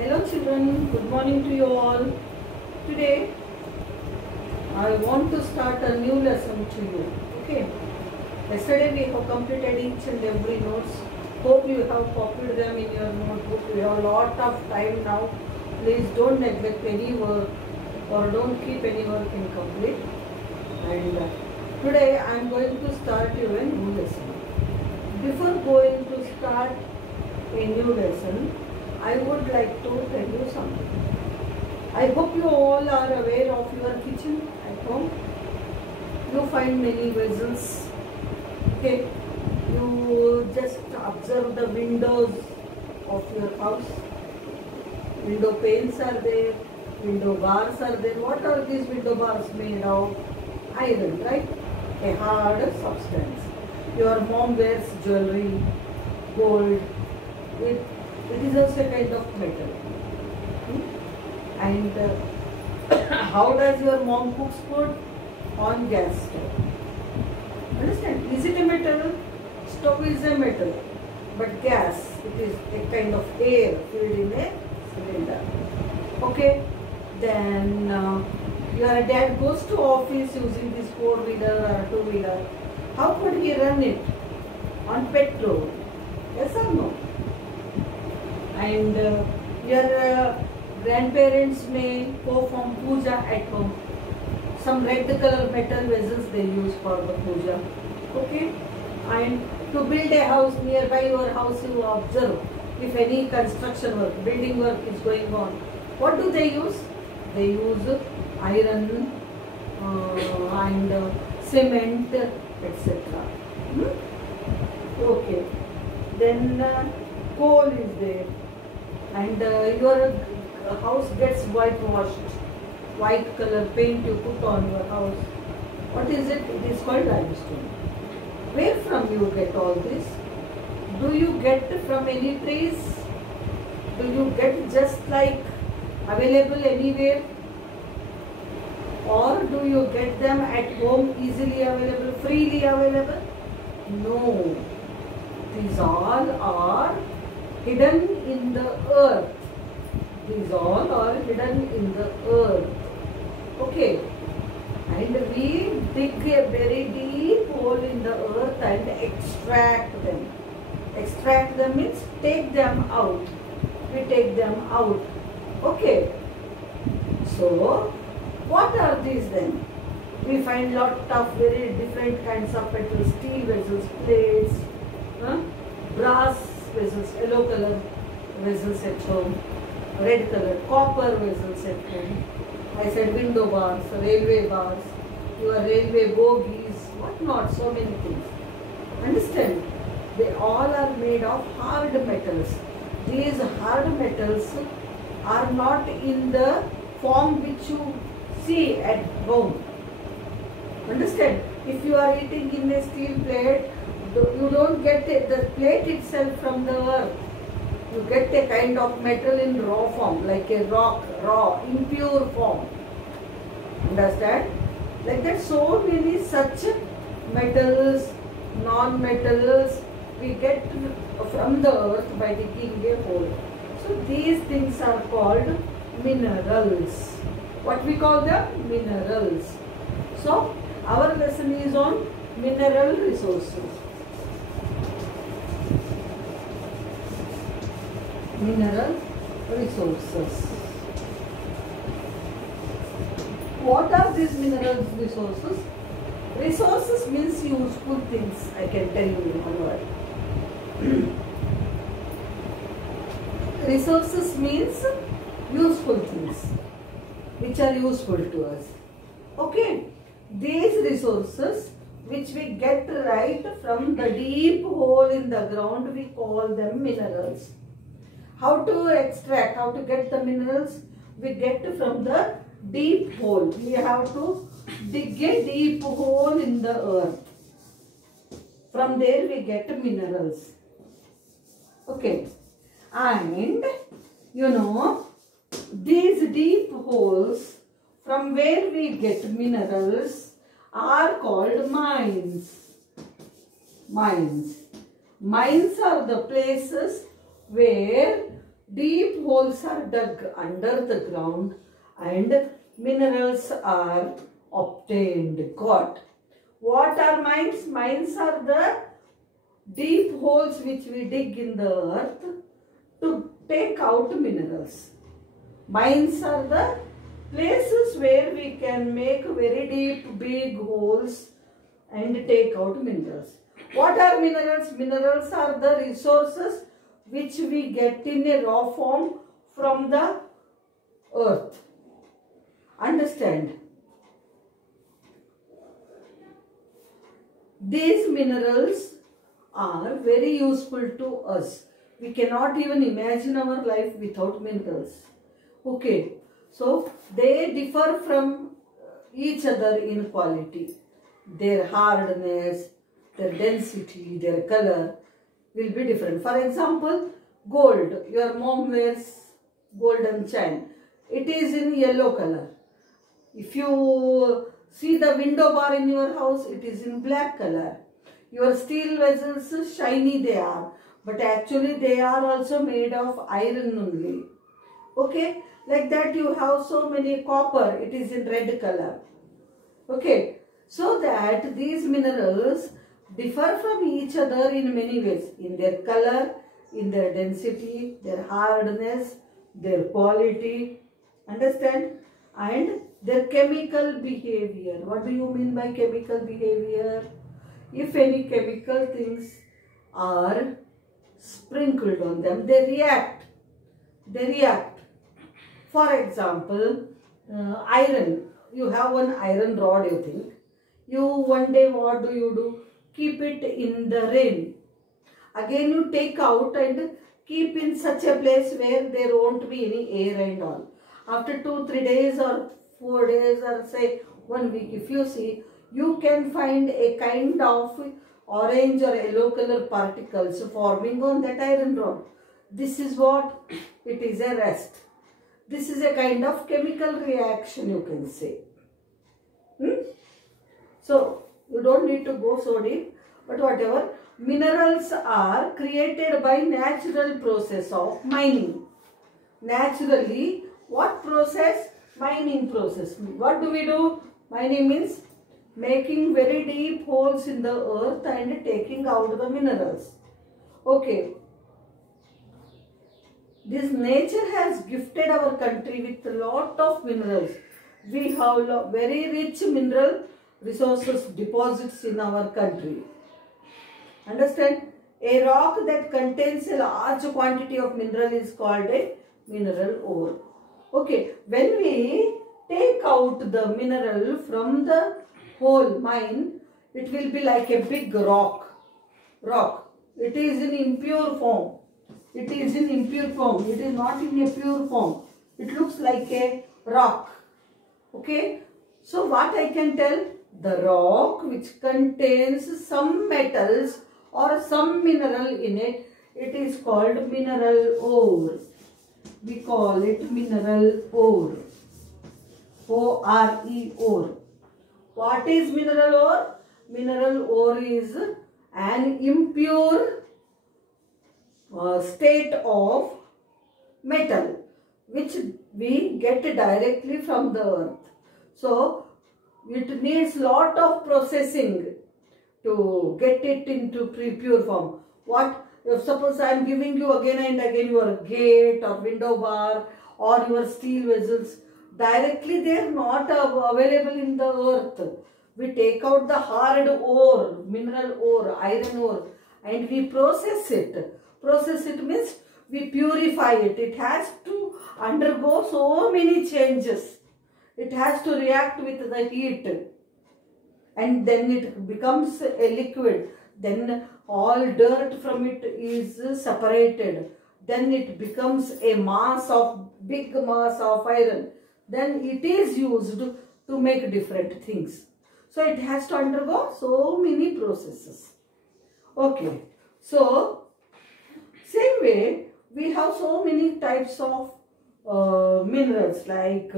Hello children, good morning to you all. Today I want to start a new lesson to you. Okay. Yesterday we have completed each and every notes. Hope you have copied them in your notebook. We have a lot of time now. Please don't neglect any work or don't keep any work incomplete. And today I am going to start you a new lesson. Before going to start a new lesson, I would like to tell you something. I hope you all are aware of your kitchen at home. You find many vessels. Okay, you just observe the windows of your house. Window panes are there, window bars are there. What are these window bars made of? Iron, right? A hard substance. Your mom wears jewelry, gold. It is also a kind of metal. And how does your mom cook food? On gas stove. Understand? Is it a metal? Stove is a metal. But gas, it is a kind of air filled in a cylinder. Okay? Then your dad goes to office using this 4-wheeler or 2-wheeler. How could he run it? On petrol. Yes or no? And your grandparents may perform puja at home. Some red color metal vessels they use for the puja. Okay? And to build a house nearby your house, you observe if any construction work, building work is going on. What do they use? They use iron and cement, etc. Okay. Then coal is there. And your house gets whitewashed. White color paint you put on your house. What is it? It is called limestone. Where from you get all this? Do you get from any place? Do you get just like available anywhere? Or do you get them at home easily available, freely available? No. These all are hidden in the earth. These all are hidden in the earth. Okay. And we dig a very deep hole in the earth and extract them. Extract them means take them out. We take them out. Okay. So, what are these then? We find lot of very different kinds of metal, steel vessels, plates, brass vessels, yellow color vessels at home, red color, copper vessels at home. I said window bars, railway bars, your railway bogies, what not, so many things. Understand? They all are made of hard metals. These hard metals are not in the form which you see at home. Understand? If you are eating in a steel plate, you don't get the plate itself from the earth. You get a kind of metal in raw form, like a rock, raw, impure form. Understand? Like that, so many such metals, non-metals, we get from the earth by digging a hole. So these things are called minerals. What we call them? Minerals. So our lesson is on mineral resources. Mineral resources. What are these mineral resources? Resources means useful things, I can tell you in one word. Resources means useful things which are useful to us. Okay? These resources which we get right from the deep hole in the ground, we call them minerals. How to extract, how to get the minerals? We get from the deep hole. We have to dig a deep hole in the earth. From there we get minerals. Okay. And you know, these deep holes from where we get minerals are called mines. Mines. Mines are the places where deep holes are dug under the ground and minerals are obtained, got. What are mines? Mines are the deep holes which we dig in the earth to take out minerals. Mines are the places where we can make very deep, big holes and take out minerals. What are minerals? Minerals are the resources which we get in a raw form from the earth. Understand? These minerals are very useful to us. We cannot even imagine our life without minerals. Okay, so they differ from each other in quality. Their hardness, their density, their color will be different. For example, gold. Your mom wears golden chain. It is in yellow color. If you see the window bar in your house, it is in black color. Your steel vessels, shiny they are, but actually they are also made of iron only. Okay, like that you have so many copper, it is in red color. Okay, so that these minerals differ from each other in many ways, in their color, in their density, their hardness, their quality, understand? And their chemical behavior. What do you mean by chemical behavior? If any chemical things are sprinkled on them, they react. They react. For example, iron. You have one iron rod, you think. You one day what do? Keep it in the rain. Again you take out and keep in such a place where there won't be any air and all. After 2-3 days or 4 days or say 1 week, if you see, you can find a kind of orange or yellow color particles forming on that iron rod. This is what? It is a rust. This is a kind of chemical reaction, you can say. So, you don't need to go so deep, but whatever. Minerals are created by natural process of mining. Naturally, what process? Mining process. What do we do? Mining means making very deep holes in the earth and taking out the minerals. Okay. This nature has gifted our country with a lot of minerals. We have very rich mineral resources deposits in our country. Understand? A rock that contains a large quantity of mineral is called a mineral ore. Okay, when we take out the mineral from the whole mine, it will be like a big rock. It is in impure form. It is in impure form. It is not in a pure form. It looks like a rock. Okay. So what I can tell? The rock which contains some metals or some mineral in it, it is called mineral ore. We call it mineral ore. O-R-E, ore. What is mineral ore? Mineral ore is an impure state of metal which we get directly from the earth. So, it needs lot of processing to get it into pure form. What if suppose I am giving you again and again your gate or window bar or your steel vessels, directly they are not available in the earth. We take out the hard ore, mineral ore, iron ore, and we process it. Process it means we purify it. It has to undergo so many changes. It has to react with the heat and then it becomes a liquid. Then all dirt from it is separated. Then it becomes a big mass of iron. Then it is used to make different things. So it has to undergo so many processes. Okay. So same way we have so many types of minerals like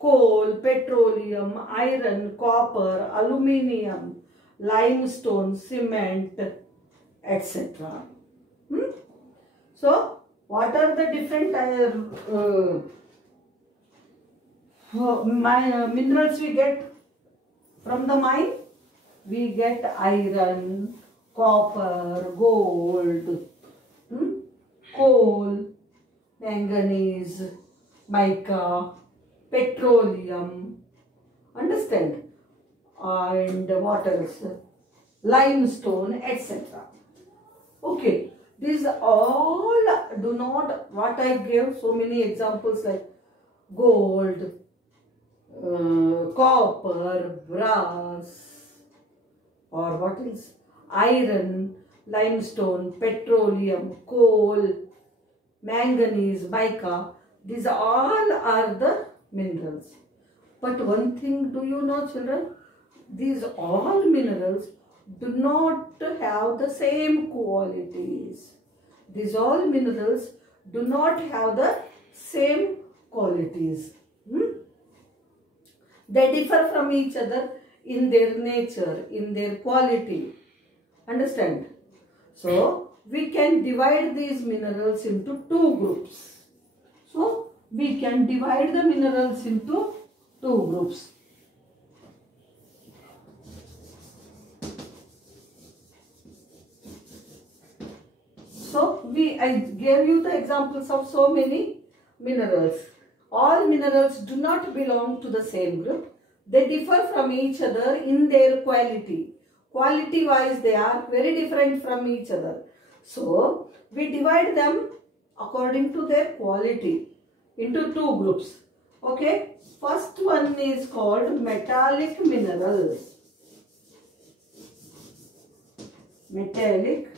coal, petroleum, iron, copper, aluminium, limestone, cement, etc. So, What are the different minerals we get from the mine? We get iron, copper, gold, coal, manganese, mica, petroleum, understand? And what else? Limestone, etc. Okay, these all do not, what I gave so many examples like gold, copper, brass, or what else? Iron, limestone, petroleum, coal, manganese, mica. These all are the minerals. But one thing, do you know, children? These all minerals do not have the same qualities. These all minerals do not have the same qualities. They differ from each other in their nature, in their quality. Understand? So, we can divide these minerals into two groups. So, we can divide the minerals into two groups. So, I gave you the examples of so many minerals. All minerals do not belong to the same group. They differ from each other in their quality. Quality wise, they are very different from each other. So, we divide them according to their quality into two groups. Okay. First one is called metallic minerals. Metallic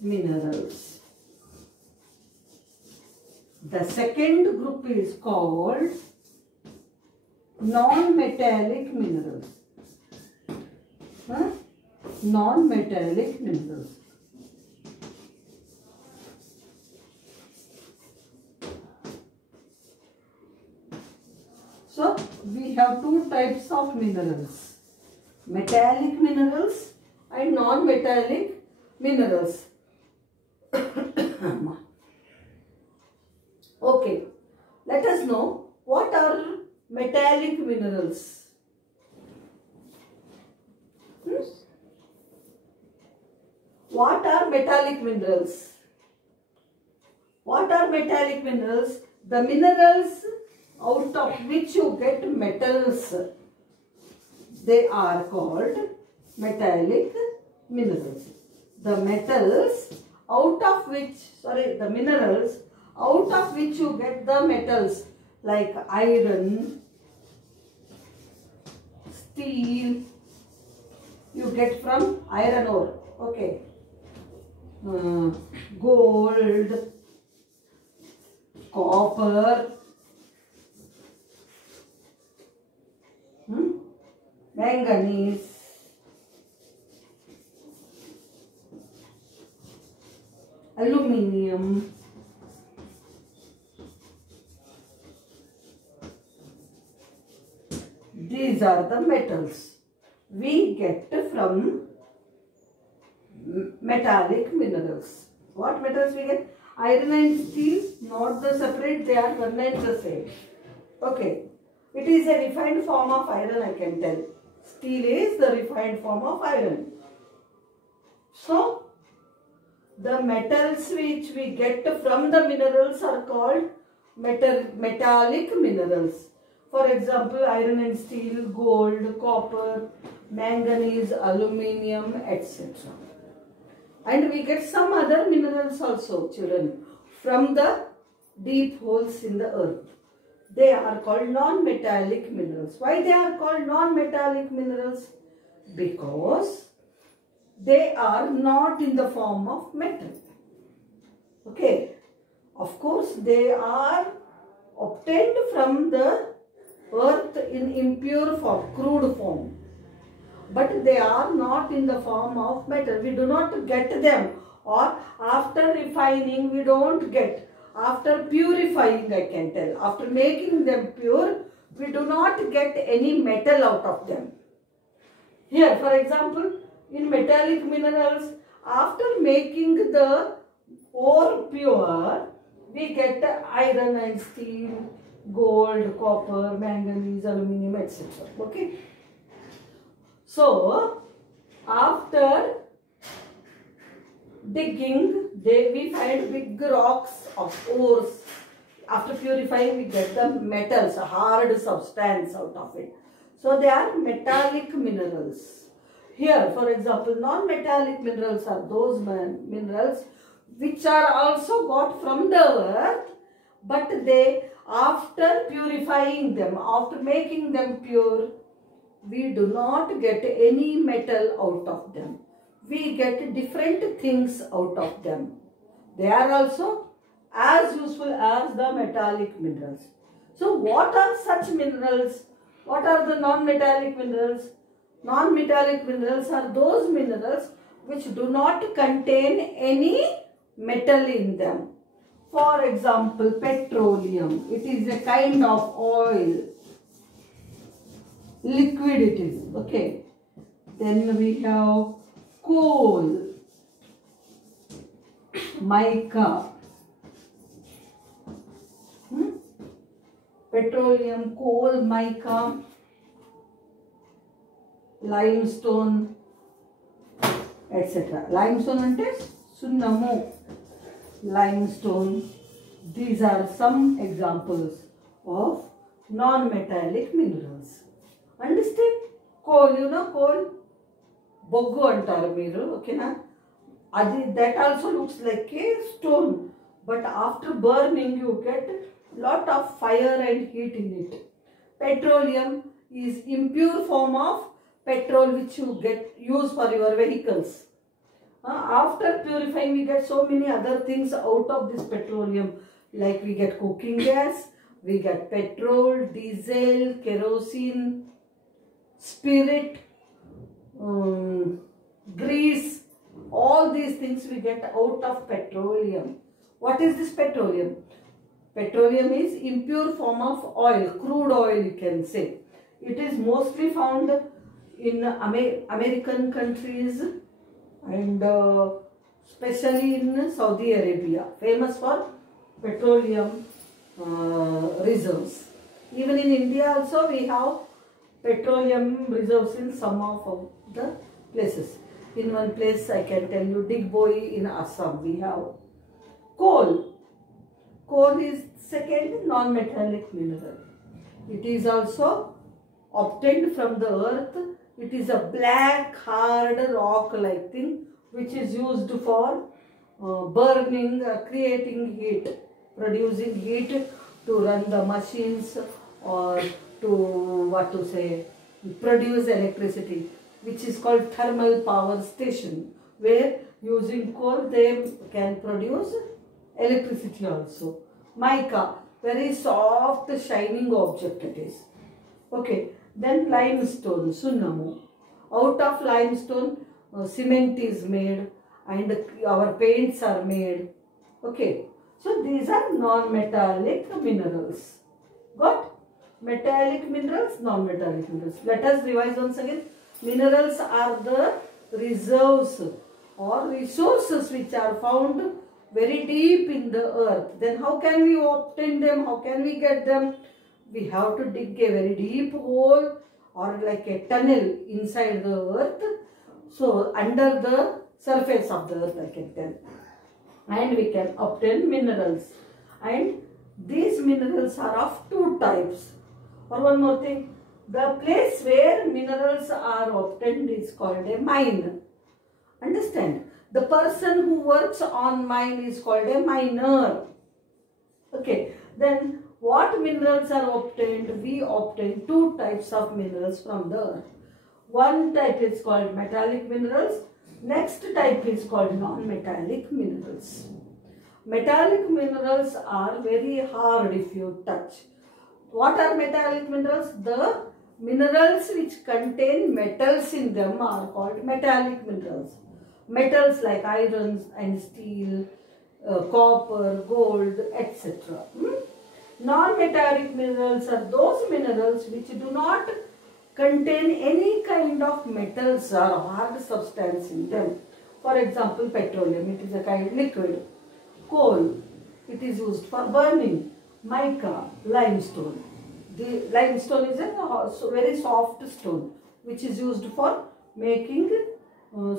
minerals. The second group is called non-metallic minerals. Non-metallic minerals. So, we have two types of minerals. Metallic minerals and non-metallic minerals. Okay, let us know what are metallic minerals. What are metallic minerals? What are metallic minerals? The minerals out of which you get metals, they are called metallic minerals. The metals out of which, the minerals out of which you get the metals like iron, steel, you get from iron ore, okay, gold, copper, manganese, aluminium, these are the metals we get from metallic minerals. What metals we get? Iron and steel, not the separate, they are one and the same. Okay. It is a refined form of iron, I can tell. Steel is the refined form of iron. So, the metals which we get from the minerals are called metallic minerals. For example, iron and steel, gold, copper, manganese, aluminium, etc. And we get some other minerals also, children, from the deep holes in the earth. They are called non-metallic minerals. Why they are called non-metallic minerals? Because they are not in the form of metal. Okay. Of course, they are obtained from the earth in impure form, crude form. But they are not in the form of metal. We do not get them, or after refining we don't get. After purifying, I can tell, after making them pure, we do not get any metal out of them. Here, for example, in metallic minerals, after making the ore pure, we get iron and steel, gold, copper, manganese, aluminum, etc. Okay. So, after digging, we find big rocks of ores. After purifying, we get the metals, a hard substance out of it. So, they are metallic minerals. Here, for example, non-metallic minerals are those minerals which are also got from the earth, but they, after purifying them, after making them pure, we do not get any metal out of them. We get different things out of them. They are also as useful as the metallic minerals. So, what are such minerals? What are the non-metallic minerals? Non-metallic minerals are those minerals which do not contain any metal in them. For example, petroleum. It is a kind of oil. Liquid it is. Okay. Then we have coal, mica. Petroleum, coal, mica, limestone, etc. Limestone ante sunnamu, limestone. These are some examples of non-metallic minerals. Understand? Coal, you know coal? Boggu antaru meeru, okay na? That also looks like a stone, but after burning you get lot of fire and heat in it. Petroleum is impure form of petrol which you use for your vehicles. After purifying, we get so many other things out of this petroleum, like we get cooking gas, we get petrol, diesel, kerosene, spirit, grease. All these things we get out of petroleum. What is this petroleum? Petroleum is impure form of oil, crude oil you can say. It is mostly found in American countries and especially in Saudi Arabia, famous for petroleum reserves. Even in India also we have petroleum reserves in some of the places. In one place I can tell you, Digboi in Assam we have coal. Coal is second non-metallic mineral. It is also obtained from the earth. It is a black hard rock like thing which is used for burning, creating heat, producing heat to run the machines or to produce electricity, which is called thermal power station, where using coal they can produce electricity also. Mica, very soft shining object it is. Okay, then limestone, sunnamu. Out of limestone cement is made and our paints are made. Okay, so these are non-metallic minerals. Got? Metallic minerals, non-metallic minerals. Let us revise once again. Minerals are the reserves or resources which are found very deep in the earth. Then how can we obtain them? How can we get them? We have to dig a very deep hole or like a tunnel inside the earth. So under the surface of the earth I can tell. And we can obtain minerals. And these minerals are of two types. Or one more thing, the place where minerals are obtained is called a mine. Understand? The person who works on mine is called a miner. Okay. Then what minerals are obtained? We obtain two types of minerals from the earth. One type is called metallic minerals. Next type is called non-metallic minerals. Metallic minerals are very hard if you touch. What are metallic minerals? The minerals which contain metals in them are called metallic minerals. Metals like iron and steel, copper, gold, etc. Non-metallic minerals are those minerals which do not contain any kind of metals or hard substance in them. For example, petroleum, it is a kind of liquid. Coal, it is used for burning. Mica, limestone. The limestone is a very soft stone which is used for making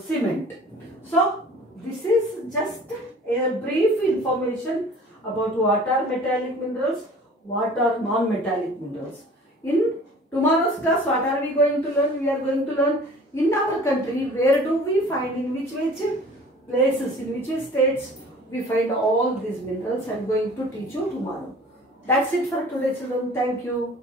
cement. So this is just a brief information about what are metallic minerals, what are non-metallic minerals. In tomorrow's class, what are we going to learn? We are going to learn in our country, where do we find, in which places, in which states we find all these minerals. I am going to teach you tomorrow. That's it for today, children. Thank you.